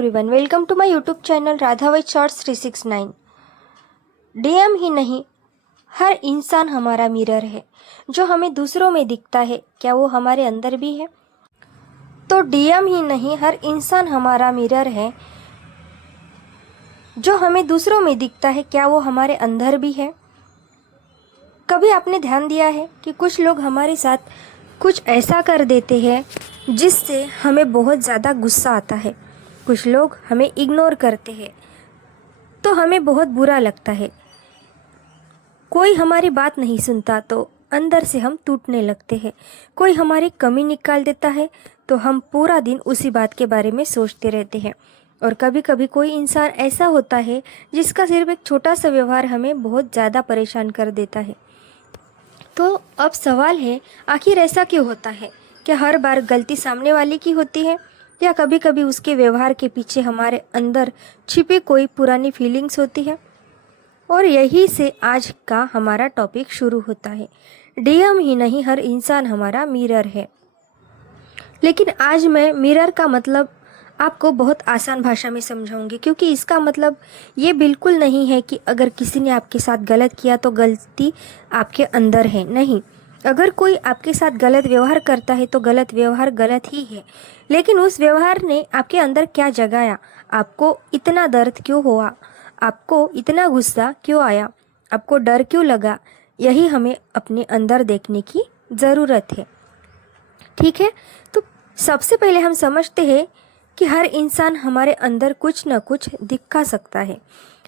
Everyone, welcome to my YouTube channel Radhawat shorts 369। DM ही नहीं, हर इंसान हमारा मिरर है। जो हमें दूसरों में दिखता है, क्या वो हमारे अंदर भी है? तो डीएम ही नहीं, हर इंसान हमारा मिरर है। जो हमें दूसरों में दिखता है, क्या वो हमारे अंदर भी है? कभी आपने ध्यान दिया है कि कुछ लोग हमारे साथ कुछ ऐसा कर देते हैं जिससे हमें बहुत ज़्यादा गुस्सा आता है। कुछ लोग हमें इग्नोर करते हैं तो हमें बहुत बुरा लगता है। कोई हमारी बात नहीं सुनता तो अंदर से हम टूटने लगते हैं। कोई हमारी कमी निकाल देता है तो हम पूरा दिन उसी बात के बारे में सोचते रहते हैं। और कभी कभी कोई इंसान ऐसा होता है जिसका सिर्फ एक छोटा सा व्यवहार हमें बहुत ज़्यादा परेशान कर देता है। तो अब सवाल है, आखिर ऐसा क्यों होता है? क्या हर बार गलती सामने वाले की होती है, या कभी कभी उसके व्यवहार के पीछे हमारे अंदर छिपी कोई पुरानी फीलिंग्स होती है? और यही से आज का हमारा टॉपिक शुरू होता है। डीएम ही नहीं, हर इंसान हमारा मिरर है। लेकिन आज मैं मिरर का मतलब आपको बहुत आसान भाषा में समझाऊंगी, क्योंकि इसका मतलब ये बिल्कुल नहीं है कि अगर किसी ने आपके साथ गलत किया तो गलती आपके अंदर है। नहीं, अगर कोई आपके साथ गलत व्यवहार करता है तो गलत व्यवहार गलत ही है। लेकिन उस व्यवहार ने आपके अंदर क्या जगाया? आपको इतना दर्द क्यों हुआ? आपको इतना गुस्सा क्यों आया? आपको डर क्यों लगा? यही हमें अपने अंदर देखने की ज़रूरत है। ठीक है, तो सबसे पहले हम समझते हैं कि हर इंसान हमारे अंदर कुछ न कुछ दिखा सकता है।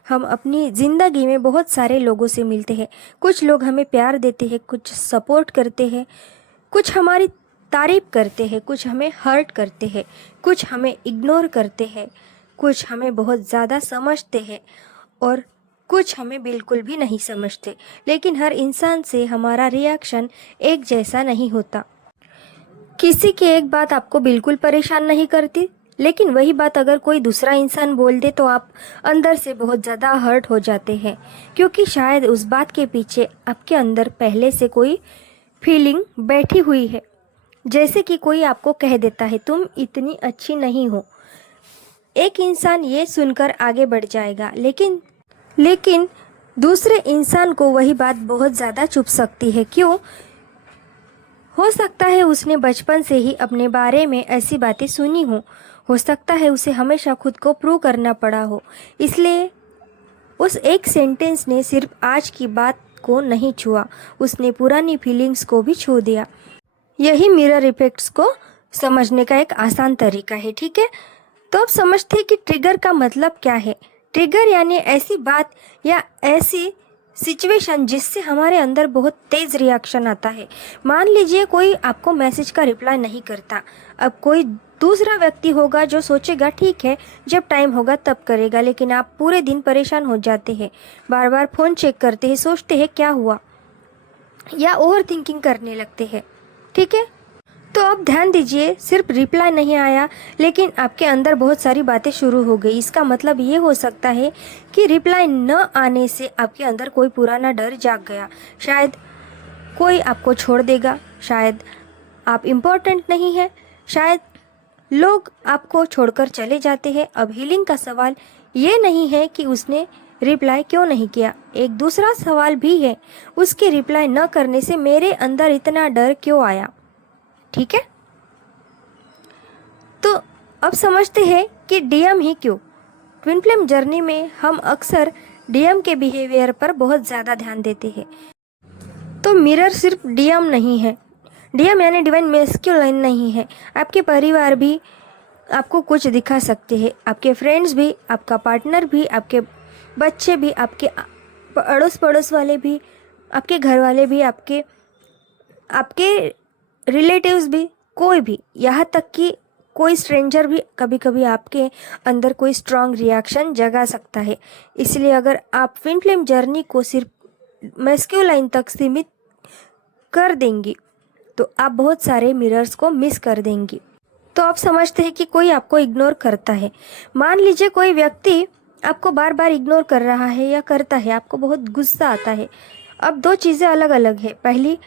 हम अपनी ज़िंदगी में बहुत सारे लोगों से मिलते हैं। कुछ लोग हमें प्यार देते हैं, कुछ सपोर्ट करते हैं, कुछ हमारी तारीफ करते हैं, कुछ हमें हर्ट करते हैं, कुछ हमें इग्नोर करते हैं, कुछ हमें बहुत ज़्यादा समझते हैं और कुछ हमें बिल्कुल भी नहीं समझते। लेकिन हर इंसान से हमारा रिएक्शन एक जैसा नहीं होता। किसी की एक बात आपको बिल्कुल परेशान नहीं करती, लेकिन वही बात अगर कोई दूसरा इंसान बोल दे तो आप अंदर से बहुत ज़्यादा हर्ट हो जाते हैं, क्योंकि शायद उस बात के पीछे आपके अंदर पहले से कोई फीलिंग बैठी हुई है। जैसे कि कोई आपको कह देता है, तुम इतनी अच्छी नहीं हो। एक इंसान ये सुनकर आगे बढ़ जाएगा, लेकिन दूसरे इंसान को वही बात बहुत ज़्यादा चुभ सकती है। क्यों? हो सकता है उसने बचपन से ही अपने बारे में ऐसी बातें सुनी हो सकता है उसे हमेशा खुद को प्रूव करना पड़ा हो, इसलिए उस एक सेंटेंस ने सिर्फ आज की बात को नहीं छुआ, उसने पुरानी फीलिंग्स को भी छू दिया। यही मिरर इफेक्ट्स को समझने का एक आसान तरीका है। ठीक है, तो अब समझते हैं कि ट्रिगर का मतलब क्या है। ट्रिगर यानी ऐसी बात या ऐसी सिचुएशन जिससे हमारे अंदर बहुत तेज़ रिएक्शन आता है। मान लीजिए कोई आपको मैसेज का रिप्लाई नहीं करता। अब कोई दूसरा व्यक्ति होगा जो सोचेगा ठीक है, जब टाइम होगा तब करेगा, लेकिन आप पूरे दिन परेशान हो जाते हैं, बार बार फ़ोन चेक करते हैं, सोचते हैं क्या हुआ, या ओवर थिंकिंग करने लगते हैं। ठीक है, तो अब ध्यान दीजिए, सिर्फ रिप्लाई नहीं आया लेकिन आपके अंदर बहुत सारी बातें शुरू हो गई। इसका मतलब ये हो सकता है कि रिप्लाई न आने से आपके अंदर कोई पुराना डर जाग गया। शायद कोई आपको छोड़ देगा, शायद आप इम्पोर्टेंट नहीं है, शायद लोग आपको छोड़कर चले जाते हैं। अब हीलिंग का सवाल ये नहीं है कि उसने रिप्लाई क्यों नहीं किया, एक दूसरा सवाल भी है, उसके रिप्लाई न करने से मेरे अंदर इतना डर क्यों आया। ठीक है, तो अब समझते हैं कि डीएम ही क्यों। ट्विन फ्लेम जर्नी में हम अक्सर डीएम के बिहेवियर पर बहुत ज़्यादा ध्यान देते हैं। तो मिरर सिर्फ डीएम नहीं है। डीएम यानी डिवाइन मैस्कुलाइन नहीं है। आपके परिवार भी आपको कुछ दिखा सकते हैं, आपके फ्रेंड्स भी, आपका पार्टनर भी, आपके बच्चे भी, आपके अड़ोस पड़ोस वाले भी, आपके घर वाले भी, आपके रिलेटिव्स भी, कोई भी, यहाँ तक कि कोई स्ट्रेंजर भी कभी कभी आपके अंदर कोई स्ट्रॉन्ग रिएक्शन जगा सकता है। इसलिए अगर आप ट्विन फ्लेम जर्नी को सिर्फ मैस्कुलाइन तक सीमित कर देंगी तो आप बहुत सारे मिरर्स को मिस कर देंगी। तो आप समझते हैं कि कोई आपको इग्नोर करता है। मान लीजिए कोई व्यक्ति आपको बार बार इग्नोर कर रहा है या करता है, आपको बहुत गुस्सा आता है। अब दो चीज़ें अलग अलग है। पहली,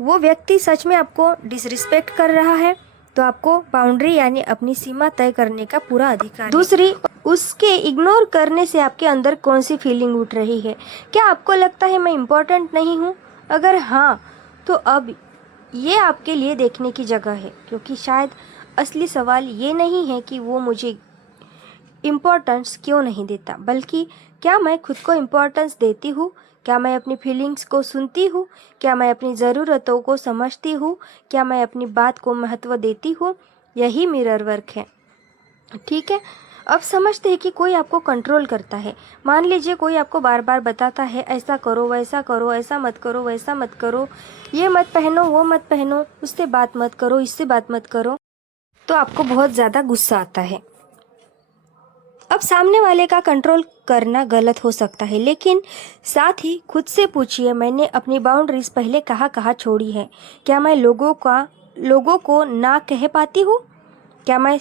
वो व्यक्ति सच में आपको डिसरिस्पेक्ट कर रहा है तो आपको बाउंड्री यानी अपनी सीमा तय करने का पूरा अधिकार है। दूसरी, उसके इग्नोर करने से आपके अंदर कौन सी फीलिंग उठ रही है? क्या आपको लगता है मैं इम्पोर्टेंट नहीं हूँ? अगर हाँ, तो अब ये आपके लिए देखने की जगह है, क्योंकि शायद असली सवाल ये नहीं है कि वो मुझे इम्पोर्टेंस क्यों नहीं देता, बल्कि क्या मैं खुद को इम्पोर्टेंस देती हूँ? क्या मैं अपनी फीलिंग्स को सुनती हूँ? क्या मैं अपनी ज़रूरतों को समझती हूँ? क्या मैं अपनी बात को महत्व देती हूँ? यही मिरर वर्क है। ठीक है, अब समझते हैं कि कोई आपको कंट्रोल करता है। मान लीजिए कोई आपको बार बार बताता है ऐसा करो, वैसा करो, ऐसा मत करो, वैसा मत करो, ये मत पहनो, वो मत पहनो, उससे बात मत करो, इससे बात मत करो, तो आपको बहुत ज़्यादा गुस्सा आता है। अब सामने वाले का कंट्रोल करना गलत हो सकता है, लेकिन साथ ही खुद से पूछिए, मैंने अपनी बाउंड्रीज पहले कहाँ कहाँ छोड़ी है? क्या मैं लोगों को ना कह पाती हूँ? क्या मैं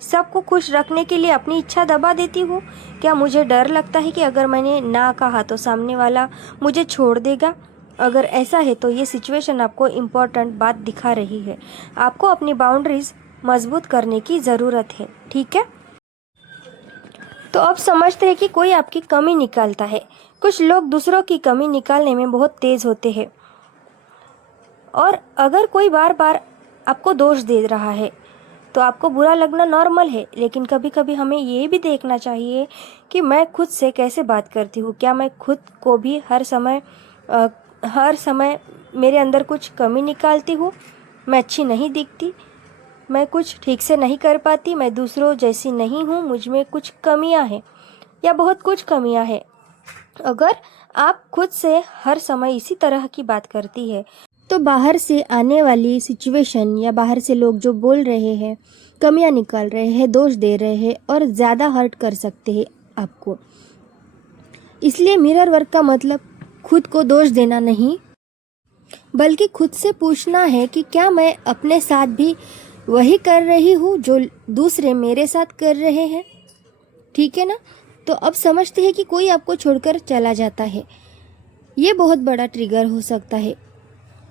सबको खुश रखने के लिए अपनी इच्छा दबा देती हूँ? क्या मुझे डर लगता है कि अगर मैंने ना कहा तो सामने वाला मुझे छोड़ देगा? अगर ऐसा है तो ये सिचुएशन आपको इम्पोर्टेंट बात दिखा रही है। आपको अपनी बाउंड्रीज मजबूत करने की ज़रूरत है। ठीक है, तो अब समझते हैं कि कोई आपकी कमी निकालता है। कुछ लोग दूसरों की कमी निकालने में बहुत तेज़ होते हैं, और अगर कोई बार बार आपको दोष दे रहा है तो आपको बुरा लगना नॉर्मल है, लेकिन कभी कभी हमें ये भी देखना चाहिए कि मैं खुद से कैसे बात करती हूँ। क्या मैं खुद को भी हर समय मेरे अंदर कुछ कमी निकालती हूँ? मैं अच्छी नहीं दिखती, मैं कुछ ठीक से नहीं कर पाती, मैं दूसरों जैसी नहीं हूँ, मुझ में कुछ कमियाँ हैं या बहुत कुछ कमियाँ हैं। अगर आप खुद से हर समय इसी तरह की बात करती है तो बाहर से आने वाली सिचुएशन या बाहर से लोग जो बोल रहे हैं, कमियां निकाल रहे हैं, दोष दे रहे हैं और ज़्यादा हर्ट कर सकते हैं आपको। इसलिए मिरर वर्क का मतलब खुद को दोष देना नहीं, बल्कि खुद से पूछना है कि क्या मैं अपने साथ भी वही कर रही हूँ जो दूसरे मेरे साथ कर रहे हैं। ठीक है ना? तो अब समझते हैं कि कोई आपको छोड़कर चला जाता है, ये बहुत बड़ा ट्रिगर हो सकता है।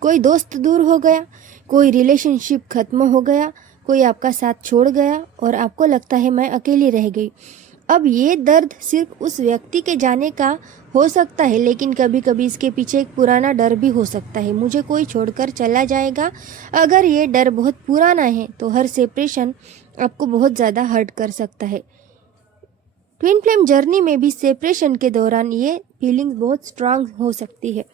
कोई दोस्त दूर हो गया, कोई रिलेशनशिप ख़त्म हो गया, कोई आपका साथ छोड़ गया और आपको लगता है मैं अकेली रह गई। अब ये दर्द सिर्फ उस व्यक्ति के जाने का हो सकता है, लेकिन कभी कभी इसके पीछे एक पुराना डर भी हो सकता है, मुझे कोई छोड़कर चला जाएगा। अगर ये डर बहुत पुराना है तो हर सेपरेशन आपको बहुत ज़्यादा हर्ट कर सकता है। ट्विन फ्लेम जर्नी में भी सेपरेशन के दौरान ये फीलिंग्स बहुत स्ट्रांग हो सकती है,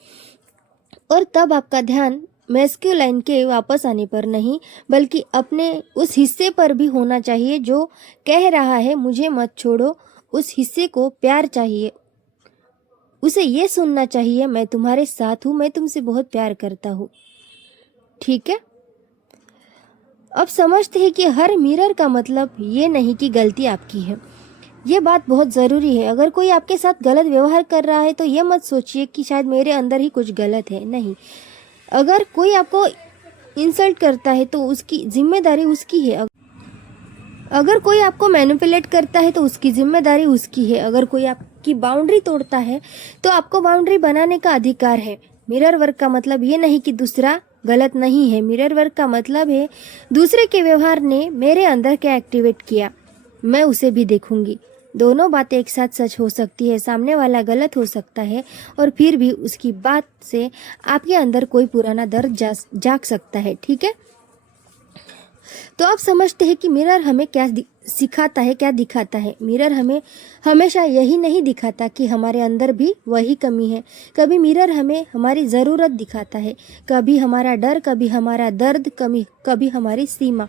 और तब आपका ध्यान मैस्कुलाइन के वापस आने पर नहीं, बल्कि अपने उस हिस्से पर भी होना चाहिए जो कह रहा है मुझे मत छोड़ो। उस हिस्से को प्यार चाहिए, उसे ये सुनना चाहिए मैं तुम्हारे साथ हूँ, मैं तुमसे बहुत प्यार करता हूँ। ठीक है, अब समझते हैं कि हर मिरर का मतलब ये नहीं कि गलती आपकी है। ये बात बहुत ज़रूरी है। अगर कोई आपके साथ गलत व्यवहार कर रहा है तो ये मत सोचिए कि शायद मेरे अंदर ही कुछ गलत है, नहीं। अगर कोई आपको इंसल्ट करता है तो उसकी जिम्मेदारी उसकी है। अगर कोई आपको मैनिपुलेट करता है तो उसकी जिम्मेदारी उसकी है। अगर कोई आपकी बाउंड्री तोड़ता है तो आपको बाउंड्री बनाने का अधिकार है। मिरर वर्क का मतलब ये नहीं कि दूसरा गलत नहीं है। मिरर वर्क का मतलब है दूसरे के व्यवहार ने मेरे अंदर क्या एक्टिवेट किया, मैं उसे भी देखूंगी। दोनों बातें एक साथ सच हो सकती है। सामने वाला गलत हो सकता है और फिर भी उसकी बात से आपके अंदर कोई पुराना दर्द जाग सकता है। ठीक है, तो आप समझते हैं कि मिरर हमें क्या सिखाता है, क्या दिखाता है। मिरर हमें हमेशा यही नहीं दिखाता कि हमारे अंदर भी वही कमी है। कभी मिरर हमें हमारी ज़रूरत दिखाता है, कभी हमारा डर, कभी हमारा दर्द, कभी हमारी सीमा,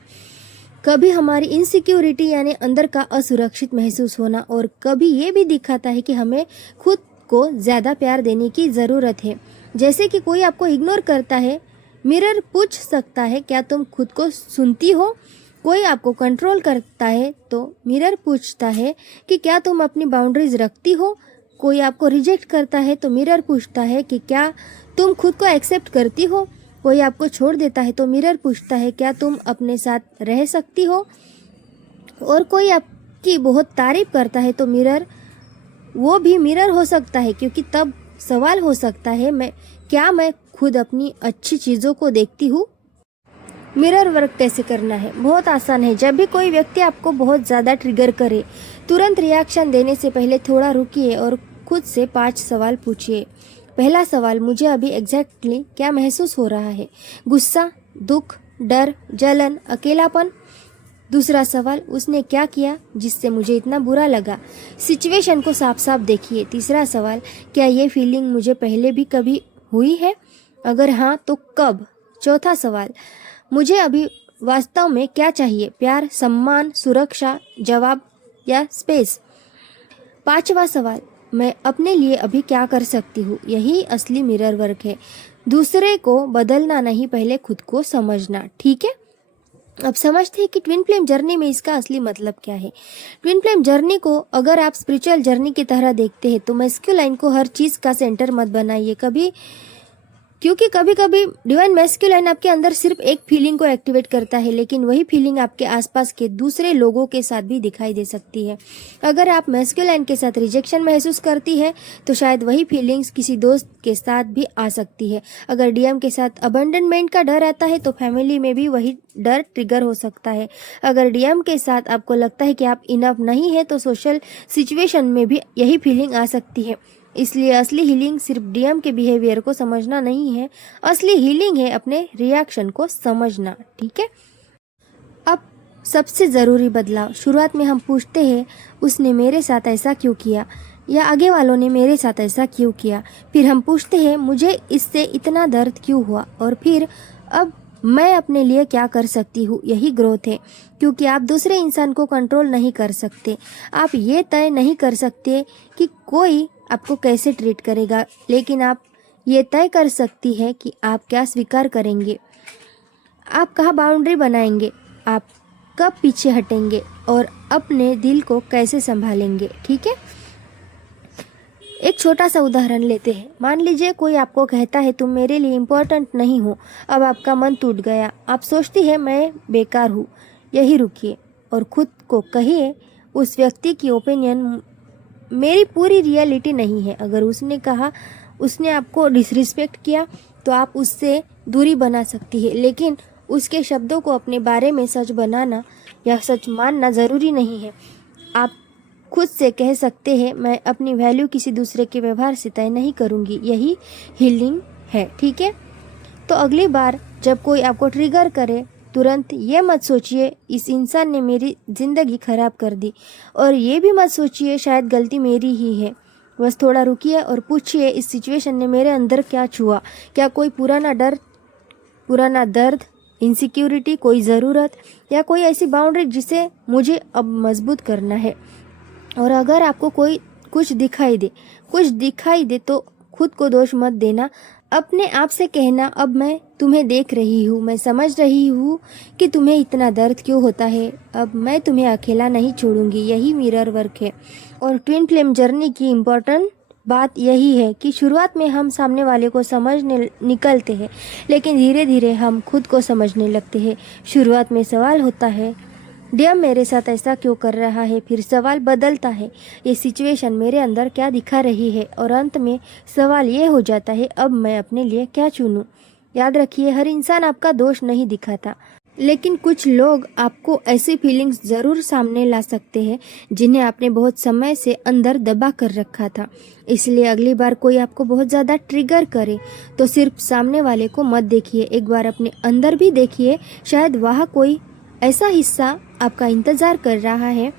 कभी हमारी इनसिक्योरिटी यानी अंदर का असुरक्षित महसूस होना, और कभी ये भी दिखाता है कि हमें खुद को ज़्यादा प्यार देने की ज़रूरत है। जैसे कि कोई आपको इग्नोर करता है, मिरर पूछ सकता है क्या तुम खुद को सुनती हो। कोई आपको कंट्रोल करता है तो मिरर पूछता है कि क्या तुम अपनी बाउंड्रीज रखती हो। कोई आपको रिजेक्ट करता है तो मिरर पूछता है कि क्या तुम खुद को एक्सेप्ट करती हो। कोई आपको छोड़ देता है तो मिरर पूछता है क्या तुम अपने साथ रह सकती हो। और कोई आपकी बहुत तारीफ करता है तो वो भी मिरर हो सकता है, क्योंकि तब सवाल हो सकता है मैं खुद अपनी अच्छी चीज़ों को देखती हूँ। मिरर वर्क कैसे करना है? बहुत आसान है। जब भी कोई व्यक्ति आपको बहुत ज़्यादा ट्रिगर करे, तुरंत रिएक्शन देने से पहले थोड़ा रुकिए और खुद से 5 सवाल पूछिए। पहला सवाल, मुझे अभी एग्जैक्टली क्या महसूस हो रहा है? गुस्सा, दुख, डर, जलन, अकेलापन? दूसरा सवाल, उसने क्या किया जिससे मुझे इतना बुरा लगा? सिचुएशन को साफ साफ देखिए। तीसरा सवाल, क्या ये फीलिंग मुझे पहले भी कभी हुई है? अगर हाँ तो कब? चौथा सवाल, मुझे अभी वास्तव में क्या चाहिए? प्यार, सम्मान, सुरक्षा, जवाब या स्पेस? पांचवा सवाल, मैं अपने लिए अभी क्या कर सकती हूँ? यही असली मिरर वर्क है। दूसरे को बदलना नहीं, पहले खुद को समझना। ठीक है, अब समझते हैं कि ट्विन फ्लेम जर्नी में इसका असली मतलब क्या है। ट्विन फ्लेम जर्नी को अगर आप स्पिरिचुअल जर्नी की तरह देखते हैं तो मैस्कुलाइन को हर चीज़ का सेंटर मत बनाइए क्योंकि कभी कभी डिवाइन मैस्कुलाइन आपके अंदर सिर्फ एक फीलिंग को एक्टिवेट करता है, लेकिन वही फीलिंग आपके आसपास के दूसरे लोगों के साथ भी दिखाई दे सकती है। अगर आप मैस्कुलाइन के साथ रिजेक्शन महसूस करती है तो शायद वही फीलिंग्स किसी दोस्त के साथ भी आ सकती है। अगर डीएम के साथ अबंडनमेंट का डर आता है तो फैमिली में भी वही डर ट्रिगर हो सकता है। अगर डीएम के साथ आपको लगता है कि आप इनफ नहीं है तो सोशल सिचुएशन में भी यही फीलिंग आ सकती है। इसलिए असली हीलिंग सिर्फ डीएम के बिहेवियर को समझना नहीं है, असली हीलिंग है अपने रिएक्शन को समझना। ठीक है, अब सबसे ज़रूरी बदलाव, शुरुआत में हम पूछते हैं उसने मेरे साथ ऐसा क्यों किया, या आगे वालों ने मेरे साथ ऐसा क्यों किया। फिर हम पूछते हैं मुझे इससे इतना दर्द क्यों हुआ, और फिर अब मैं अपने लिए क्या कर सकती हूँ। यही ग्रोथ है, क्योंकि आप दूसरे इंसान को कंट्रोल नहीं कर सकते। आप ये तय नहीं कर सकते कि कोई आपको कैसे ट्रीट करेगा, लेकिन आप ये तय कर सकती है कि आप क्या स्वीकार करेंगे, आप कहाँ बाउंड्री बनाएंगे, आप कब पीछे हटेंगे और अपने दिल को कैसे संभालेंगे। ठीक है, एक छोटा सा उदाहरण लेते हैं। मान लीजिए कोई आपको कहता है तुम मेरे लिए इम्पोर्टेंट नहीं हो। अब आपका मन टूट गया, आप सोचती है मैं बेकार हूँ। यही रुकिए और खुद को कहिए उस व्यक्ति की ओपिनियन मेरी पूरी रियलिटी नहीं है। अगर उसने कहा उसने आपको डिसरिस्पेक्ट किया तो आप उससे दूरी बना सकती है, लेकिन उसके शब्दों को अपने बारे में सच बनाना या सच मानना ज़रूरी नहीं है। आप खुद से कह सकते हैं मैं अपनी वैल्यू किसी दूसरे के व्यवहार से तय नहीं करूँगी। यही हीलिंग है। ठीक है, तो अगली बार जब कोई आपको ट्रिगर करे तुरंत ये मत सोचिए इस इंसान ने मेरी ज़िंदगी ख़राब कर दी, और ये भी मत सोचिए शायद गलती मेरी ही है। बस थोड़ा रुकिए और पूछिए इस सिचुएशन ने मेरे अंदर क्या छुआ। क्या कोई पुराना डर, पुराना दर्द, इनसिक्योरिटी, कोई ज़रूरत या कोई ऐसी बाउंड्री जिसे मुझे अब मजबूत करना है। और अगर आपको कोई कुछ दिखाई दे तो खुद को दोष मत देना। अपने आप से कहना अब मैं तुम्हें देख रही हूँ, मैं समझ रही हूँ कि तुम्हें इतना दर्द क्यों होता है, अब मैं तुम्हें अकेला नहीं छोड़ूंगी। यही मिरर वर्क है। और ट्विन फ्लेम जर्नी की इम्पोर्टेंट बात यही है कि शुरुआत में हम सामने वाले को समझने निकलते हैं, लेकिन धीरे धीरे हम खुद को समझने लगते हैं। शुरुआत में सवाल होता है डीएम मेरे साथ ऐसा क्यों कर रहा है, फिर सवाल बदलता है ये सिचुएशन मेरे अंदर क्या दिखा रही है, और अंत में सवाल ये हो जाता है अब मैं अपने लिए क्या चुनूं। याद रखिए हर इंसान आपका दोष नहीं दिखाता, लेकिन कुछ लोग आपको ऐसी फीलिंग्स ज़रूर सामने ला सकते हैं जिन्हें आपने बहुत समय से अंदर दबा कर रखा था। इसलिए अगली बार कोई आपको बहुत ज़्यादा ट्रिगर करे तो सिर्फ सामने वाले को मत देखिए, एक बार अपने अंदर भी देखिए। शायद वहाँ कोई ऐसा हिस्सा आपका इंतज़ार कर रहा है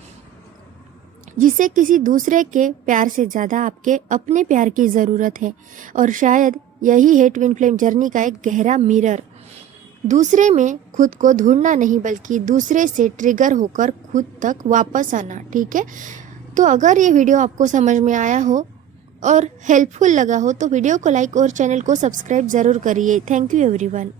जिसे किसी दूसरे के प्यार से ज़्यादा आपके अपने प्यार की ज़रूरत है। और शायद यही है ट्विन फ्लेम जर्नी का एक गहरा मिरर। दूसरे में खुद को ढूंढना नहीं, बल्कि दूसरे से ट्रिगर होकर खुद तक वापस आना। ठीक है, तो अगर ये वीडियो आपको समझ में आया हो और हेल्पफुल लगा हो तो वीडियो को लाइक और चैनल को सब्सक्राइब ज़रूर करिए। Thank you everyone.